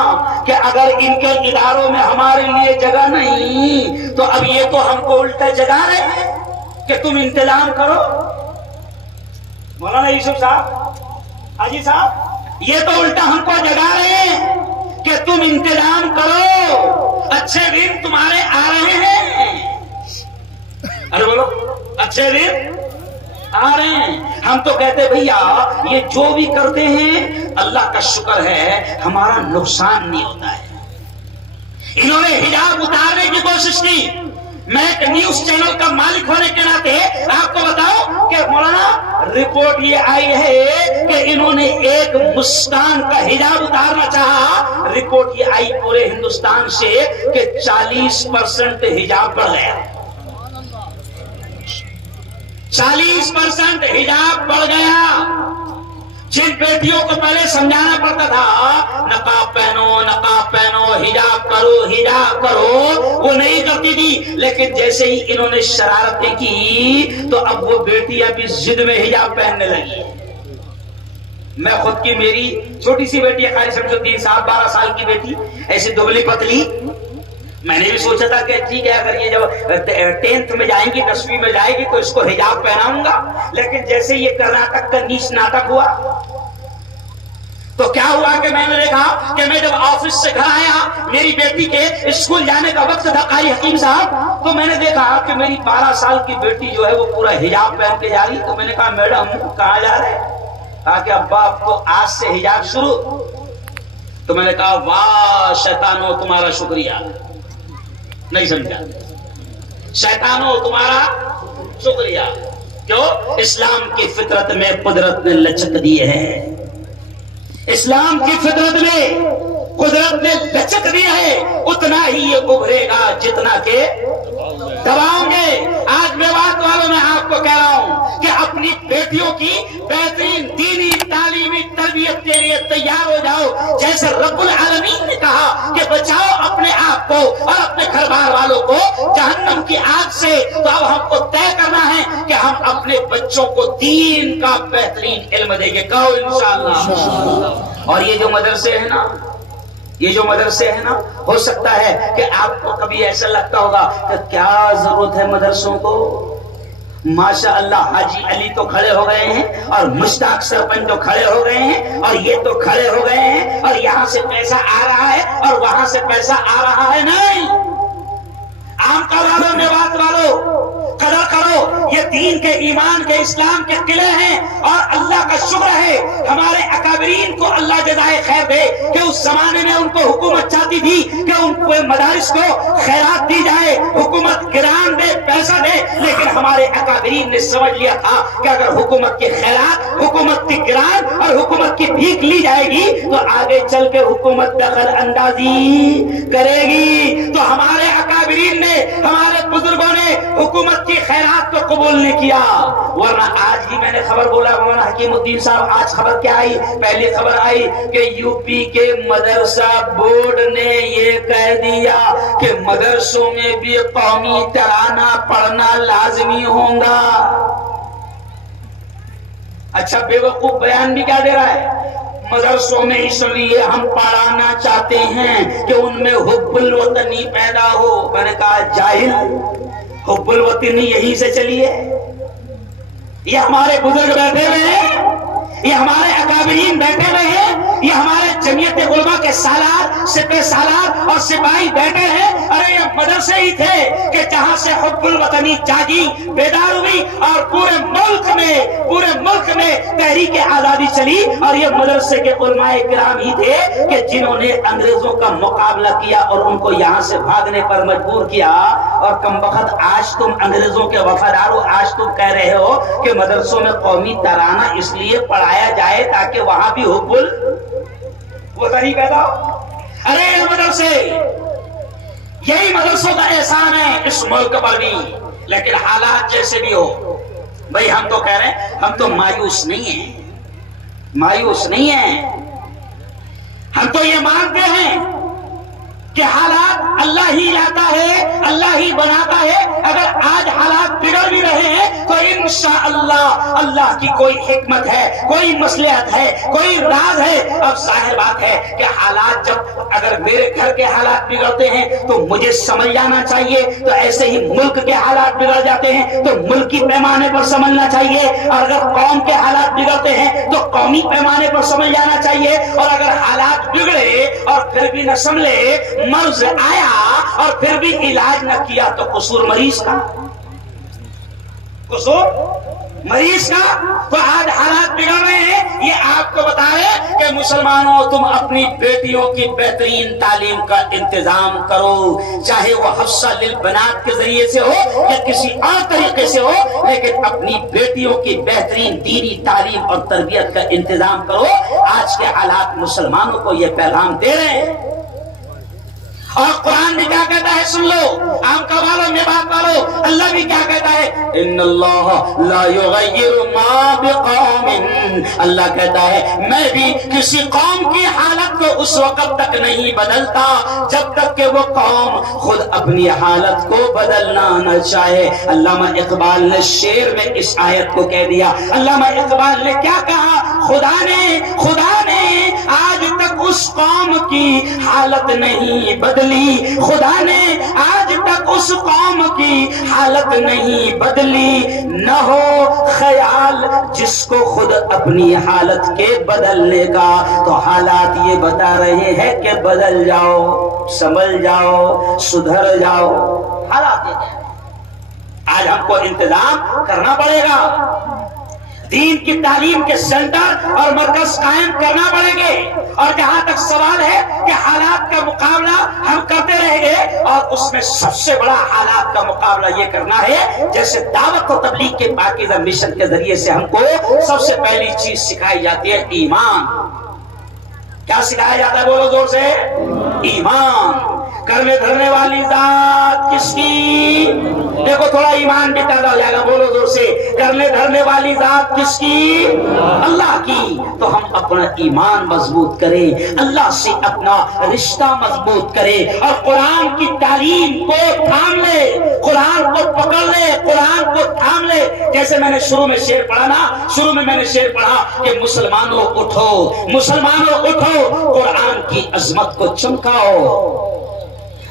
کہ اگر ان کے اداروں میں ہمارے لیے جگہ نہیں تو اب یہ تو ہم کو الٹا جگا رہے ہیں کہ تم انتظام کرو۔ مولانا یوسف صاحب، حاجی صاحب، یہ تو الٹا ہم کو جگا رہے ہیں کہ تم انتظام کرو، اچھے دن تمہارے آ رہے ہیں۔ ارے بولو، اچھے دن آ رہے ہیں۔ ہم تو کہتے بھیا یہ جو بھی کرتے ہیں اللہ کا شکر ہے ہمارا نقصان نہیں ہوتا ہے۔ انہوں نے حجاب اتارنے کی کوشش کی۔ میں ایک نیوز چینل کا مالک ہونے کے ناطے آپ کو بتاؤں کہ مولانا رپورٹ یہ آئی ہے کہ انہوں نے ایک مسکان کا حجاب اتارنا چاہا، رپورٹ یہ آئی پورے ہندوستان سے کہ 40% حجاب بڑھ گیا، 40% حجاب بڑھ گیا۔ جن بیٹیوں کو پہلے سمجھانا پڑتا تھا نقاب پہنو، نقاب پہنو، حجاب کرو، حجاب کرو، وہ نہیں کرتی تھی، لیکن جیسے ہی انہوں نے شرارتیں کی تو اب وہ بیٹیاں بھی ضد میں حجاب پہننے لگی۔ میں خود کی میری چھوٹی سی بیٹی ہے، قاری شمس الدین صاحب 12 سال کی بیٹی، ایسی دبلی پتلی. میں نے بھی سوچا تھا کہ ٹھیک ہے اگر یہ جب 10th میں جائیں گی 10ویں میں جائے گی تو اس کو حجاب پہناؤں گا، لیکن جیسے یہ کرناٹک کا نیچ ناٹک ہوا تو کیا ہوا کہ میں نے دیکھا کہ میں جب آفس سے گھر آیا، میری بیٹی کے اسکول جانے کا وقت تھا قاری حکیم صاحب، تو میں نے دیکھا کہ میری 12 سال کی بیٹی جو ہے وہ پورا حجاب پہن کے جا رہی. تو میں نے کہا میڈم کہاں جا رہے ہیں؟ کہا کہ ابا آپ کو آج سے حجاب شروع. تو میں نے کہا واہ شیطانو تمہارا شکریہ. نہیں سمجھا؟ شیطانو تمہارا شکریہ. کیوں؟ اسلام کی فطرت میں قدرت نے لچک دی ہے، اسلام کی فطرت میں قدرت نے لچک دیا ہے، اتنا ہی یہ ابھرے گا جتنا کہ دباؤں گے. آج میں بات والوں میں آپ کو کہہ رہا ہوں کہ اپنی بیٹیوں کی بہترین دینی تعلیمی تربیت کے لیے تیار ہو جاؤ. جیسے رب العالمین نے کہا کہ بچاؤ اپنے آپ کو اور اپنے گھر بار والوں کو جہنم کی آگ سے، تو اب ہم کو طے کرنا ہے کہ ہم اپنے بچوں کو دین کا بہترین علم دیں گے. کہو انشاءاللہ. اور یہ جو مدرسے ہیں نا، یہ جو مدرسے ہیں نا، ہو سکتا ہے کہ آپ کو کبھی ایسا لگتا ہوگا کہ کیا ضرورت ہے مدرسوں کو. ماشاء اللہ حاجی علی تو کھڑے ہو گئے ہیں اور مشتاق سرپنچ تو کھڑے ہو گئے ہیں اور یہ تو کھڑے ہو گئے ہیں اور یہاں سے پیسہ آ رہا ہے اور وہاں سے پیسہ آ رہا ہے. نہیں، عام کا والوں میں بات والوں قدر کرو. یہ دین کے، ایمان کے، اسلام کے قلعے ہیں اور اللہ کا شکر ہے ہمارے اکابرین کو اللہ جزائے خیر دے کہ اس زمانے میں ان کو حکومت چاہتی تھی کہ ان کو مدارس کو خیرات دی جائے، حکومت گران دے، پیسہ دے، لیکن ہمارے اکابرین نے سمجھ لیا تھا کہ اگر حکومت کی خیرات، حکومت کی گران اور حکومت کی بھیک لی جائے گی تو آگے چل کے حکومت دخل اندازی کرے گی. تو ہمارے اکابرین نے، ہمارے بزرگوں نے حکومت کی خیرات کو قبول نہیں کیا. ورنہ آج ہی میں نے خبر بولا مولانا حکیم الدین صاحب، آج خبر کیا آئی؟ پہلی خبر آئی کہ یو پی کے مدرسہ بورڈ نے یہ کہہ دیا کہ مدرسوں میں بھی قومی ترانہ پڑھنا لازمی ہوگا. اچھا بے وقوف بیان بھی کیا دے رہا ہے؟ مدرسوں میں اس لیے ہم پڑھانا چاہتے ہیں کہ ان میں حب الوطنی پیدا ہو. میں نے کہا جاہل، حب الوطنی یہیں سے چلی ہے. یہ ہمارے بزرگ بیٹھے ہوئے ہیں، یہ ہمارے اکابرین بیٹھے ہوئے ہیں، یہ ہمارے جمعیت علماء کے سالار، سپہ سالار اور سپاہی بیٹھے ہیں. ارے یہ مدرسے ہی تھے کہ جہاں سے حب الوطنی جاگی، بیدار ہوئی اور پورے ملک میں تحریک آزادی چلی. اور یہ مدرسے کے علماء کرام ہی تھے کہ جنہوں نے انگریزوں کا مقابلہ کیا اور ان کو یہاں سے بھاگنے پر مجبور کیا. اور کم وقت آج تم انگریزوں کے وفادار ہو، آج تم کہہ رہے ہو کہ مدرسوں میں قومی ترانہ اس لیے پڑھایا جائے تاکہ وہاں بھی حب الوطنی پیدا ہو. ارے یہ مدرسے، یہی مدرسوں کا احسان ہے اس ملک پر بھی. لیکن حالات جیسے بھی ہو بھئی، ہم تو کہہ رہے ہیں، ہم تو مایوس نہیں ہیں. ہم تو یہ مانتے ہیں کہ حالات اللہ ہی لاتا ہے، اللہ ہی بناتا ہے. اگر آج حالات بگڑ بھی رہے ہیں تو انشاءاللہ اللہ کی کوئی حکمت ہے، کوئی مصلحت ہے، کوئی راز ہے. اب ظاہر بات ہے کہ حالات جب اگر میرے گھر کے حالات بگڑتے ہیں تو مجھے سمجھ جانا چاہیے، تو ایسے ہی ملک کے حالات بگڑ جاتے ہیں تو ملکی پیمانے پر سمجھنا چاہیے. اور اگر قوم کے حالات بگڑتے ہیں تو قومی پیمانے پر سمجھ جانا چاہیے. اور اگر حالات بگڑے اور پھر بھی نہ سنبھلے، مرض آیا اور پھر بھی علاج نہ کیا، تو قصور مریض کا. تو آج حالات بگڑ رہے ہیں. یہ آپ کو بتائے کہ مسلمانوں تم اپنی بیٹیوں کی بہترین تعلیم کا انتظام کرو، چاہے وہ حفصہ للبنات کے ذریعے سے ہو یا کسی اور طریقے سے ہو، لیکن اپنی بیٹیوں کی بہترین دینی تعلیم اور تربیت کا انتظام کرو. آج کے حالات مسلمانوں کو یہ پیغام دے رہے ہیں. اور قرآن بھی کیا کہتا ہے سن لو، عام کا والو میں بات والو، اللہ بھی کیا کہتا ہے ان اللہ لا یغیر ما بقوم، اللہ کہتا ہے میں بھی کسی قوم کی حالت کو اس وقت تک نہیں بدلتا جب تک کہ وہ قوم خود اپنی حالت کو بدلنا نہ چاہے۔ علامہ اقبال نے شعر میں اس آیت کو کہہ دیا۔ علامہ اقبال نے کیا کہا؟ خدا نے آج تک اس قوم کی حالت نہیں بدلی، خدا نے آج تک اس قوم کی حالت نہیں بدلی، نہ ہو خیال جس کو خود اپنی حالت کے بدلنے کا۔ تو حالات یہ بتا رہے ہیں کہ بدل جاؤ، سنبھل جاؤ، سدھر جاؤ۔ حالات یہ ہیں، آج ہم کو انتظام کرنا پڑے گا، دین کی تعلیم کے سینٹر اور مرکز قائم کرنا پڑیں گے، اور جہاں تک سوال ہے کہ حالات کا مقابلہ ہم کرتے رہیں گے، اور اس میں سب سے بڑا حالات کا مقابلہ یہ کرنا ہے جیسے دعوت و تبلیغ کے پاکیزہ مشن کے ذریعے سے ہم کو سب سے پہلی چیز سکھائی جاتی ہے ایمان۔ کیا سکھایا جاتا ہے؟ بولو زور سے، ایمان۔ کرنے دھرنے والی ذات کس کی؟ دیکھو تھوڑا ایمان بھی پیدا ہو جائے گا، بولو زور سے، کرنے دھرنے والی ذات کس کی؟ اللہ کی۔ تو ہم اپنا ایمان مضبوط کریں، اللہ سے اپنا رشتہ مضبوط کریں، اور قرآن کی تعلیم کو تھام لے، قرآن کو پکڑ لے، قرآن کو تھام لے۔ جیسے میں نے شروع میں شعر پڑھا نا، شروع میں نے شعر پڑھا کہ مسلمانوں اٹھو، مسلمانوں اٹھو، قرآن کی عظمت کو چمکاؤ،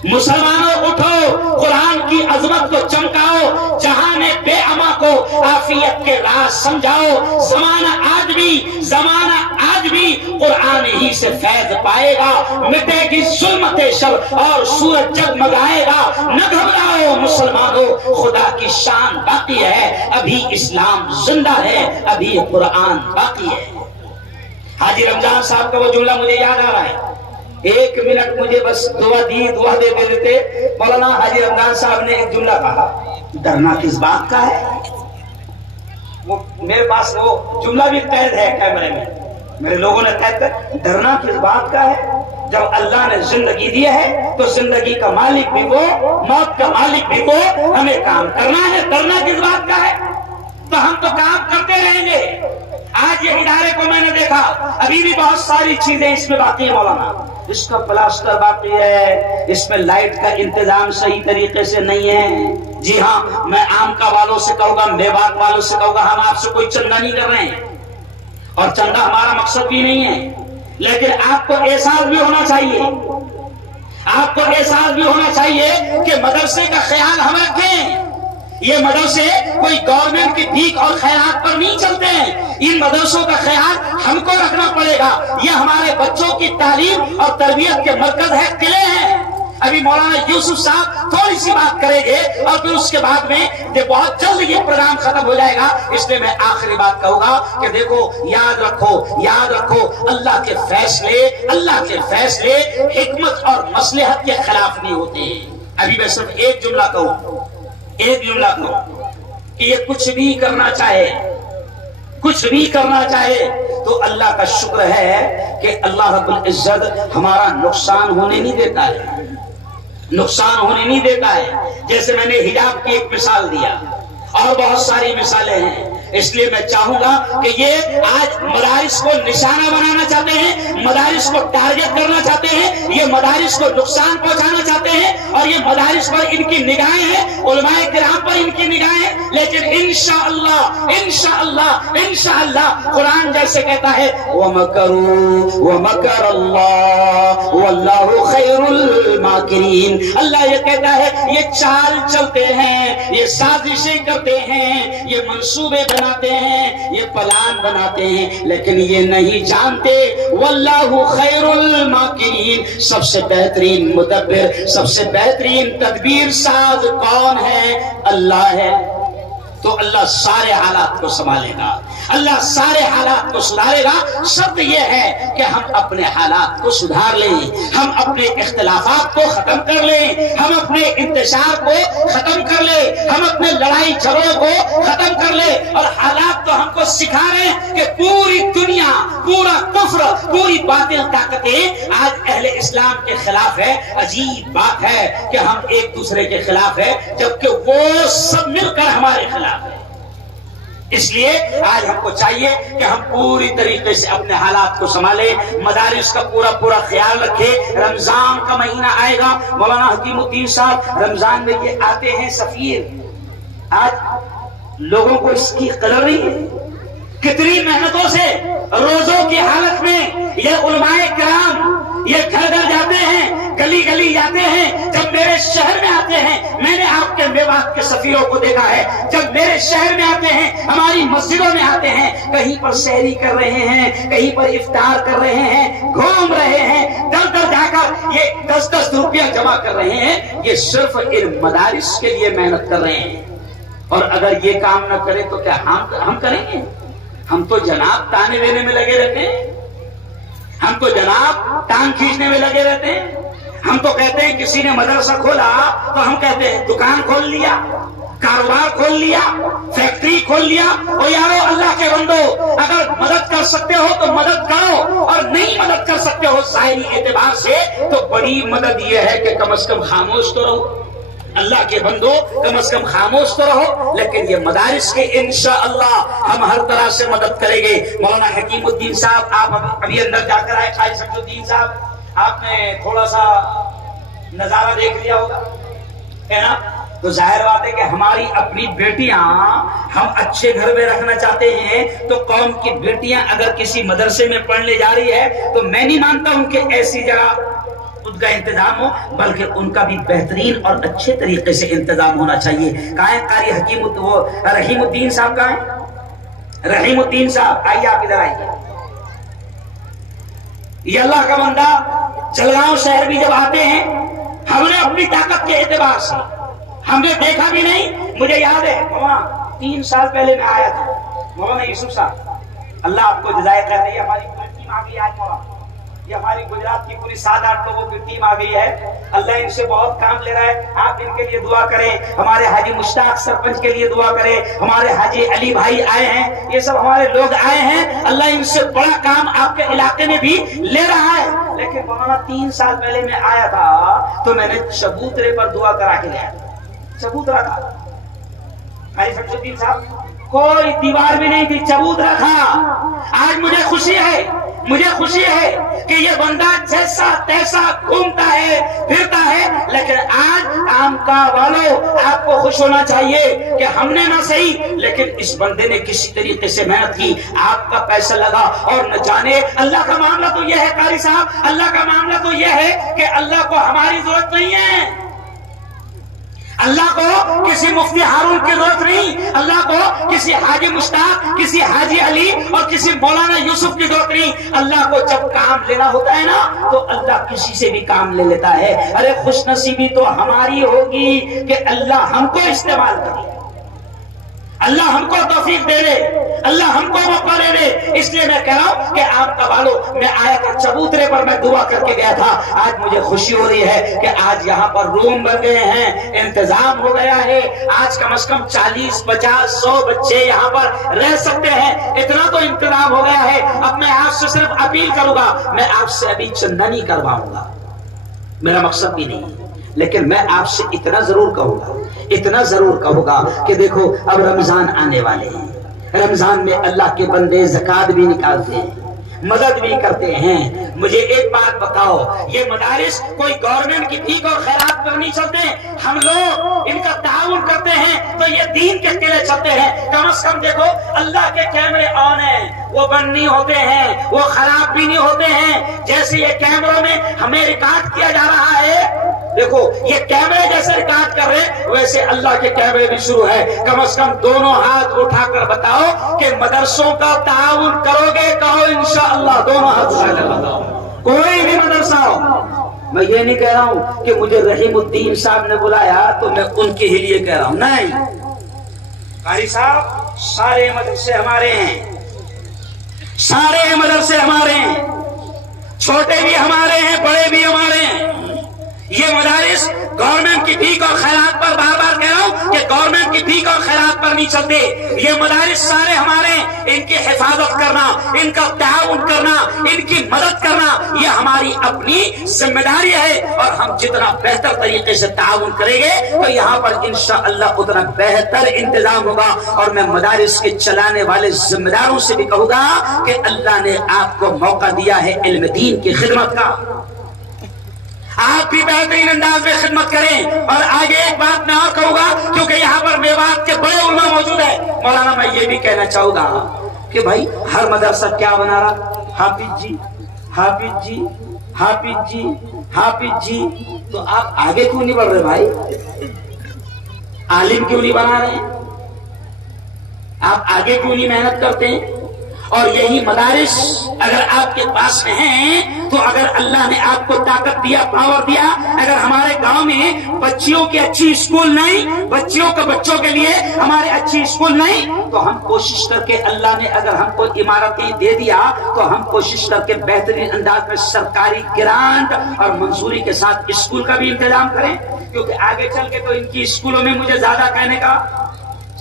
مسلمانوں اٹھو، قرآن کی عظمت کو چمکاؤ، جہان بے اما کو عافیت کے راز سمجھاؤ۔ زمانہ آج بھی قرآن ہی سے فیض پائے گا، مٹے گی ظلمت شب اور سورج جگمگائے گا۔ نہ گھبراؤ مسلمانوں، خدا کی شان باقی ہے، ابھی اسلام زندہ ہے، ابھی قرآن باقی ہے۔ حاجی رمضان صاحب کا وہ جملہ مجھے یاد آ رہا ہے، ایک منٹ مجھے بس دعا دے دیتے۔ مولانا حاجی رمضان صاحب نے ایک جملہ کہا، ڈرنا کس بات کا ہے؟ وہ میرے پاس وہ جملہ بھی قید ہے کیمرے میں، میرے لوگوں نے قید کر، ڈرنا کس بات کا ہے؟ جب اللہ نے زندگی دی ہے تو زندگی کا مالک بھی وہ، موت کا مالک بھی وہ، ہمیں کام کرنا ہے، ڈرنا کس بات کا ہے؟ تو ہم تو کام کرتے رہیں گے۔ آج یہ ادارے کو میں نے دیکھا، ابھی بھی بہت ساری چیزیں اس میں باقی ہیں مولانا، اس کا پلاسٹر باقی ہے، اس میں لائٹ کا انتظام صحیح طریقے سے نہیں ہے۔ جی ہاں، میں عام کا والوں سے کہوں گا، میوات والوں سے کہوں گا، ہم آپ سے کوئی چندہ نہیں کر رہے ہیں، اور چندہ ہمارا مقصد بھی نہیں ہے، لیکن آپ کو احساس بھی ہونا چاہیے، آپ کو احساس بھی ہونا چاہیے کہ مدرسے کا خیال ہم رکھیں۔ یہ مدرسے کوئی گورنمنٹ کی بھیک اور خیرات پر نہیں چلتے ہیں، ان مدرسوں کا خیال ہم کو رکھنا پڑے گا۔ یہ ہمارے بچوں کی تعلیم اور تربیت کے مرکز ہے، قلعے ہیں۔ ابھی مولانا یوسف صاحب تھوڑی سی بات کریں گے، اور پھر اس کے بعد میں بہت جلد یہ پروگرام ختم ہو جائے گا، اس لیے میں آخری بات کہوں گا کہ دیکھو، یاد رکھو اللہ کے فیصلے حکمت اور مصلحت کے خلاف نہیں ہوتے۔ ابھی میں صرف ایک جملہ کہوں کہ یہ کچھ بھی کرنا چاہے تو اللہ کا شکر ہے کہ اللہ رب العزت ہمارا نقصان ہونے نہیں دیتا ہے، جیسے میں نے حجاب کی ایک مثال دیا، اور بہت ساری مثالیں ہیں۔ اس لیے میں چاہوں گا کہ یہ آج مدارس کو نشانہ بنانا چاہتے ہیں، مدارس کو ٹارگٹ کرنا چاہتے ہیں، یہ مدارس کو نقصان پہنچانا چاہتے ہیں، اور یہ مدارس پر ان کی نگاہیں ہیں، علماء کرام پر ان کی نگاہیں ہیں، لیکن انشاءاللہ قرآن جیسے کہتا ہے وَمَكَرُوا وَمَكَرَ اللَّهُ وَاللَّهُ خَيْرُ الْمَاكِرِينَ۔ اللہ یہ کہتا ہے یہ چال چلتے ہیں، یہ سازشیں کرتے ہیں، یہ منصوبے بناتے ہیں، یہ پلان بناتے ہیں، لیکن یہ نہیں جانتے واللہ خیر الماکرین، سب سے بہترین مدبر، سب سے بہترین تدبیر ساز کون ہے؟ اللہ ہے۔ تو اللہ سارے حالات کو سنبھالے گا، اللہ سارے حالات کو سدھارے گا۔ شرط یہ ہے کہ ہم اپنے حالات کو سدھار لیں، ہم اپنے اختلافات کو ختم کر لیں، ہم اپنے انتشار کو ختم کر لیں، ہم اپنے لڑائی جھگڑوں کو ختم کر لیں۔ اور حالات تو ہم کو سکھا رہے ہیں کہ پوری دنیا، پورا کفر، پوری باطل طاقتیں آج اہل اسلام کے خلاف ہے. عجیب بات ہے کہ ہم ایک دوسرے کے خلاف ہے جبکہ وہ سب مل کر ہمارے خلاف ہے. اس لیے آج ہم کو چاہیے کہ ہم پوری طریقے سے اپنے حالات کو سنبھالیں، مدارس کا پورا خیال رکھیں. رمضان کا مہینہ آئے گا، مولانا حکیم الدین صاحب رمضان میں یہ آتے ہیں سفیر. آج لوگوں کو اس کی قدر نہیں ہے. کتنی محنتوں سے روزوں کی حالت میں یہ علماء کرام یہ گھر گھر جاتے ہیں، گلی گلی جاتے ہیں. جب میرے شہر میں آتے ہیں، میں نے آپ کے میوات کے سفیروں کو دیکھا ہے، جب میرے شہر میں آتے ہیں، ہماری مسجدوں میں آتے ہیں، کہیں پر سحری کر رہے ہیں، کہیں پر افطار کر رہے ہیں، گھوم رہے ہیں، در در جا کر یہ 10-10 روپیہ جمع کر رہے ہیں. یہ صرف ان مدارس کے لیے محنت کر رہے ہیں. اور اگر یہ کام نہ کرے تو کیا ہم کریں گے؟ ہم تو جناب تانے دینے میں لگے رہتے ہیں، ہم تو جناب ٹانگ کھینچنے میں لگے رہتے ہیں. ہم تو کہتے ہیں کسی نے مدرسہ کھولا تو ہم کہتے ہیں دکان کھول لیا، کاروبار کھول لیا، فیکٹری کھول لیا. اور یارو اللہ کے بندو، اگر مدد کر سکتے ہو تو مدد کرو، اور نہیں مدد کر سکتے ہو ظاہری اعتبار سے تو بڑی مدد یہ ہے کہ کم از کم خاموش تو رہو. اللہ کے بندو کم از کم خاموش تو رہو. لیکن یہ مدارس کے انشاءاللہ ہم ہر طرح سے مدد کریں گے. مولانا حکیم الدین صاحب آپ ابھی اندر جا کر آئے. قاری شمس الدین صاحب آپ نے تھوڑا سا نظارہ دیکھ لیا ہوگا ہے نا. تو ظاہر بات ہے کہ ہماری اپنی بیٹیاں ہم اچھے گھر میں رکھنا چاہتے ہیں. تو قوم کی بیٹیاں اگر کسی مدرسے میں پڑھنے جا رہی ہے تو میں نہیں مانتا ہوں کہ ایسی جگہ ان کا انتظام ہو، بلکہ ان کا بھی بہترین اور اچھے طریقے سے انتظام ہونا چاہیے. کہاں ہے قاری رحیم الدین صاحب؟ کہاں ہے رحیم الدین صاحب؟ آئیے آپ ادھر آئیے. یہ اللہ کا بندہ جلگاؤں شہر بھی جب آتے ہیں، ہم نے اپنی طاقت کے اعتبار سے ہم نے دیکھا بھی نہیں. مجھے یاد ہے مولانا 3 سال پہلے میں آیا تھا، مولانا یوسف صاحب اللہ آپ کو جزائے خیر دے. ہماری ٹیم آ گئی آج مولانا، یہ ہماری گجرات کی پوری 7-8 لوگوں کی ٹیم آ گئی ہے. اللہ ان سے بہت کام لے رہا ہے. آپ ان کے لیے دعا کریں. ہمارے حاجی مشتاق سرپنچ کے لیے دعا کریں. ہمارے حاجی علی بھائی آئے ہیں، یہ سب ہمارے لوگ آئے ہیں. اللہ ان سے بڑا کام آپ کے علاقے میں بھی لے رہا ہے. لیکن مولانا 3 سال پہلے میں آیا تھا تو میں نے چبوترے پر دعا کرا کے گیا تھا. چبوترا تھا قاری شمس الدین صاحب، کوئی دیوار بھی نہیں تھی، چبوترا تھا. آج مجھے خوشی ہے کہ یہ بندہ جیسا تیسا گھومتا ہے پھرتا ہے، لیکن آج عام کا والوں آپ کو خوش ہونا چاہیے کہ ہم نے نہ صحیح لیکن اس بندے نے کسی طریقے سے محنت کی، آپ کا پیسہ لگا. اور نہ جانے اللہ کا معاملہ تو یہ ہے قاری صاحب، اللہ کا معاملہ تو یہ ہے کہ اللہ کو ہماری ضرورت نہیں ہے، اللہ کو کسی مفتی ہارون کی ضرورت نہیں، اللہ کو کسی حاجی مشتاق، کسی حاجی علی اور کسی مولانا یوسف کی ضرورت نہیں. اللہ کو جب کام لینا ہوتا ہے نا تو اللہ کسی سے بھی کام لے لیتا ہے. ارے خوش نصیبی تو ہماری ہوگی کہ اللہ ہم کو استعمال کرے، اللہ ہم کو توفیق دے دے، اللہ ہم کو موقع دے دے. اس لیے میں کہہ رہا ہوں کہ آپ کا والو میں آیا تھا چبوترے پر، میں دعا کر کے گیا تھا. آج مجھے خوشی ہو رہی ہے کہ آج یہاں پر روم بن گئے ہیں، انتظام ہو گیا ہے. آج کم از کم 40 50 100 بچے یہاں پر رہ سکتے ہیں. اتنا تو انتظام ہو گیا ہے. اب میں آپ سے صرف اپیل کروں گا، میں آپ سے ابھی چندہ نہیں کرواؤں گا، میرا مقصد بھی نہیں، لیکن میں آپ سے اتنا ضرور کہوں گا کہ دیکھو اب رمضان آنے والے ہیں. رمضان میں اللہ کے بندے زکات بھی نکالتے ہیں، مدد بھی کرتے ہیں. مجھے ایک بات بتاؤ، یہ مدارس کوئی گورنمنٹ کی بھیک اور خیرات پر نہیں چلتے. ہم لوگ ان کا تعاون کرتے ہیں تو یہ دین کے قلعے چلتے ہیں. کم از کم دیکھو اللہ کے کیمرے آن ہیں، وہ بند نہیں ہوتے ہیں، وہ خراب بھی نہیں ہوتے ہیں. جیسے یہ کیمروں میں ہمیں ریکارڈ کیا جا رہا ہے، دیکھو یہ کیمرے جیسے ریکارڈ کر رہے ویسے اللہ کے کیمرے بھی شروع ہے. کم از کم دونوں ہاتھ اٹھا کر بتاؤ کہ مدرسوں کا تعاون کرو گے؟ کہو انشاءاللہ. دونوں ہاتھ اٹھا کر بتاؤ، کوئی بھی مدرسہ ہو. میں یہ نہیں کہہ رہا ہوں کہ مجھے رحیم الدین صاحب نے بلایا تو میں ان کے ہی لیے کہہ رہا ہوں، نہیں. قاری صاحب سارے مدرسے ہمارے ہیں، سارے مدرسے ہمارے ہیں، چھوٹے بھی ہمارے ہیں، بڑے بھی ہمارے ہیں. یہ مدارس گورنمنٹ کی بھیک اور خیرات پر، بار بار کہہ رہا ہوں کہ گورنمنٹ کی بھیک اور خیرات پر نہیں چلتے. یہ مدارس سارے ہمارے، ان کی حفاظت کرنا، ان کا تعاون کرنا، ذمہ داری ہے، اور ہم جتنا بہتر طریقے سے تعاون کریں گے تو یہاں پر انشاءاللہ اتنا بہتر انتظام ہوگا۔ اور میں مدارس کے چلانے والے ذمہ داروں سے بھی کہوں گا کہ اللہ نے آپ کو موقع دیا ہے علم دین کی خدمت کا، آپ بھی بہترین انداز میں خدمت کریں۔ اور آگے ایک بات میں اور کہوں گا، کیونکہ یہاں پر میوات کے بڑے علماء موجود ہیں، مولانا میں یہ بھی کہنا چاہوں گا کہ بھائی ہر مدرسہ کیا بنا رہا؟ حافظ جی، حافظ جی، حافظ جی، حافظ جی۔ تو آپ آگے کیوں نہیں بڑھ رہے بھائی؟ عالم کیوں نہیں بنا رہے؟ آپ آگے کیوں نہیں محنت کرتے ہیں؟ اور یہی مدارس اگر آپ کے پاس میں ہیں تو اگر اللہ نے آپ کو طاقت دیا، پاور دیا، اگر ہمارے گاؤں میں بچیوں کے اچھی اسکول نہیں، بچوں کے لیے ہمارے اچھی اسکول نہیں، تو ہم کوشش کر کے، اللہ نے اگر ہم کو عمارتیں دے دیا تو ہم کوشش کر کے بہترین انداز میں سرکاری گرانٹ اور منظوری کے ساتھ اسکول کا بھی انتظام کریں، کیونکہ آگے چل کے تو ان کی اسکولوں میں مجھے زیادہ کہنے کا،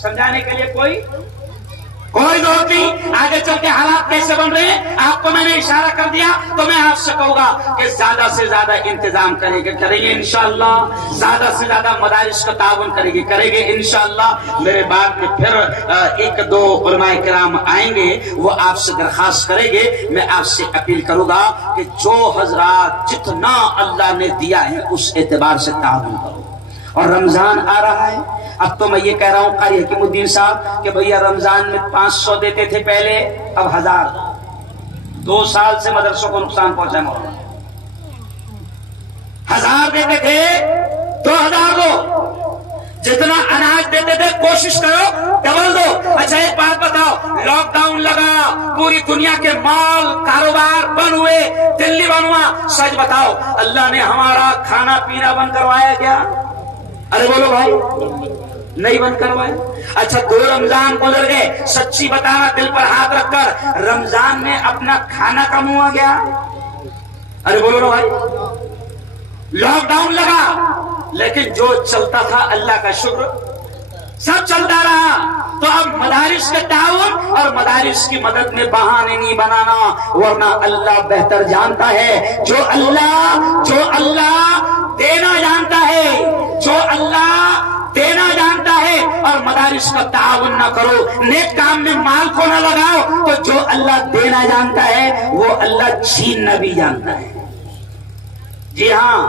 سمجھانے کے لیے کوئی ضرورت نہیں۔ آگے چل کے حالات کیسے بن رہے ہیں آپ کو میں نے اشارہ کر دیا، تو میں آپ سے کہوں گا کہ زیادہ سے زیادہ انتظام کریں گے انشاءاللہ، زیادہ سے زیادہ مدارس کا تعاون کریں گے انشاءاللہ۔ میرے بعد میں پھر ایک دو علماء کرام آئیں گے، وہ آپ سے درخواست کریں گے۔ میں آپ سے اپیل کروں گا کہ جو حضرات جتنا اللہ نے دیا ہے اس اعتبار سے تعاون کرو۔ اور رمضان آ رہا ہے، اب تو میں یہ کہہ رہا ہوں قاری حکیم الدین صاحب کہ بھیا رمضان میں 500 دیتے تھے پہلے، اب 1000 2 سال سے مدرسوں کو نقصان پہنچا ہے مولانا۔ 1000 دیتے تھے 2000 دو، جتنا اناج دیتے تھے کوشش کرو ڈبل دو۔ اچھا ایک بات بتاؤ، لاک ڈاؤن لگا، پوری دنیا کے مال کاروبار بند ہوئے، دلی بند ہوا، سچ بتاؤ اللہ نے ہمارا کھانا پینا بند کروایا کیا؟ ارے بولو بھائی، نہیں بند کروائے۔ اچھا 2 رمضان گزر گئے، سچی بتانا دل پر ہاتھ رکھ کر، رمضان میں اپنا کھانا کم ہوا گیا؟ ارے بولو نا بھائی، لاک ڈاؤن لگا لیکن جو چلتا تھا اللہ کا شکر سب چلتا رہا۔ تو اب مدارس کے تعاون اور مدارس کی مدد میں بہانے نہیں بنانا، ورنہ اللہ بہتر جانتا ہے، جو اللہ دینا جانتا ہے، جو اللہ دینا جانتا ہے، اور مدارس کا تعاون نہ کرو، نیک کام میں مال کو نہ لگاؤ، تو جو اللہ دینا جانتا ہے وہ اللہ چھیننا بھی جانتا ہے۔ جی ہاں،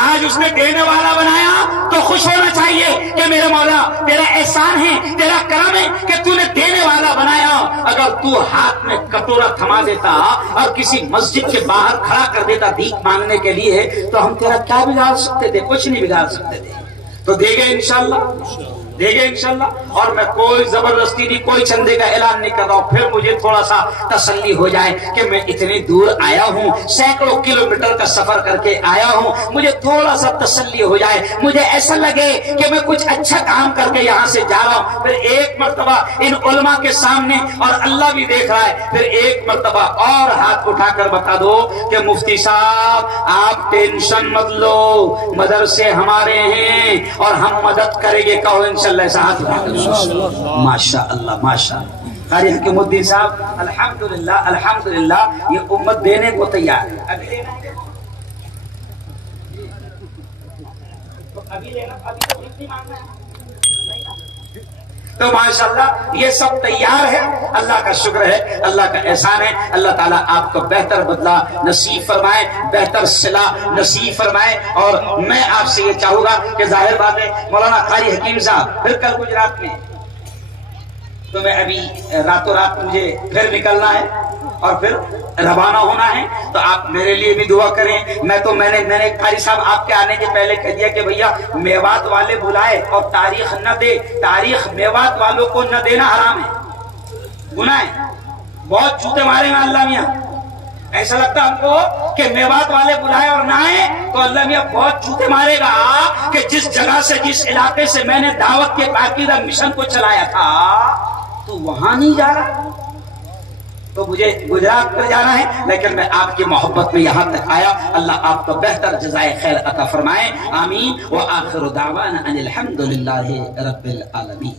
آج اس نے دینے والا بنایا تو خوش ہونا چاہیے کہ میرے مولا تیرا احسان ہے، تیرا کرم ہے کہ تو نے دینے والا بنایا۔ اگر تو ہاتھ میں کٹورا تھما دیتا اور کسی مسجد کے باہر کھڑا کر دیتا بھیک مانگنے کے لیے تو ہم تیرا کیا بگاڑ سکتے تھے؟ کچھ نہیں بگاڑ سکتے تھے۔ تو دے گے انشاءاللہ، دے گے انشاءاللہ۔ اور میں کوئی زبردستی نہیں، کوئی چندے کا اعلان نہیں کر رہا ہوں، پھر مجھے تھوڑا سا تسلی ہو جائے کہ میں اتنی دور آیا ہوں، سینکڑوں کلومیٹر کا سفر کر کے آیا ہوں، مجھے تھوڑا سا تسلی ہو جائے، مجھے ایسا لگے کہ میں کچھ اچھا کام کر کے یہاں سے جا رہا ہوں۔ پھر ایک مرتبہ ان علماء کے سامنے، اور اللہ بھی دیکھ رہا ہے، پھر ایک مرتبہ اور ہاتھ اٹھا کر بتا دو کہ مفتی صاحب آپ ٹینشن مت لو، مدرسے ہمارے ہیں اور ہم مدد کریں گے، کہو انشاءاللہ ایسا ہاتھ اٹھا کر۔ ماشاءاللہ ماشاءاللہ۔ قاری حکیم الدین صاحب الحمدللہ الحمدللہ، یہ امت دینے کو تیار ہے۔ ابھی لینا ہے تو ابھی لینا، ابھی تو اتنی مانگنا ہے تو ماشاءاللہ یہ سب تیار ہے۔ اللہ کا شکر ہے، اللہ کا احسان ہے۔ اللہ تعالیٰ آپ کو بہتر بدلہ نصیب فرمائے، بہتر صلہ نصیب فرمائے۔ اور میں آپ سے یہ چاہوں گا کہ ظاہر بات ہے مولانا قاری حکیم صاحب پھر کل گجرات میں، تو میں ابھی راتوں رات مجھے پھر نکلنا ہے اور پھر روانہ ہونا ہے، تو آپ میرے لیے بھی دعا کریں۔ میں نے قاری صاحب آپ کے آنے کے پہلے کہہ دیا کہ بھیا میوات والے بلائے اور تاریخ نہ دے، تاریخ میوات والوں کو نہ دینا حرام ہے، گناہ ہے، بہت جوتے مارے گا اللہ میاں۔ ایسا لگتا ہم کو کہ میوات والے بلائے اور نہ آئے تو اللہ میاں بہت جوتے مارے گا کہ جس جگہ سے، جس علاقے سے میں نے دعوت کے پاکیزہ مشن کو چلایا تھا تو وہاں نہیں جا رہا، تو مجھے گجرات پر جانا ہے، لیکن میں آپ کی محبت میں یہاں تک آیا۔ اللہ آپ کو بہتر جزائے خیر عطا فرمائے، آمین۔ وآخر دعوانا ان الحمدللہ رب العالمین۔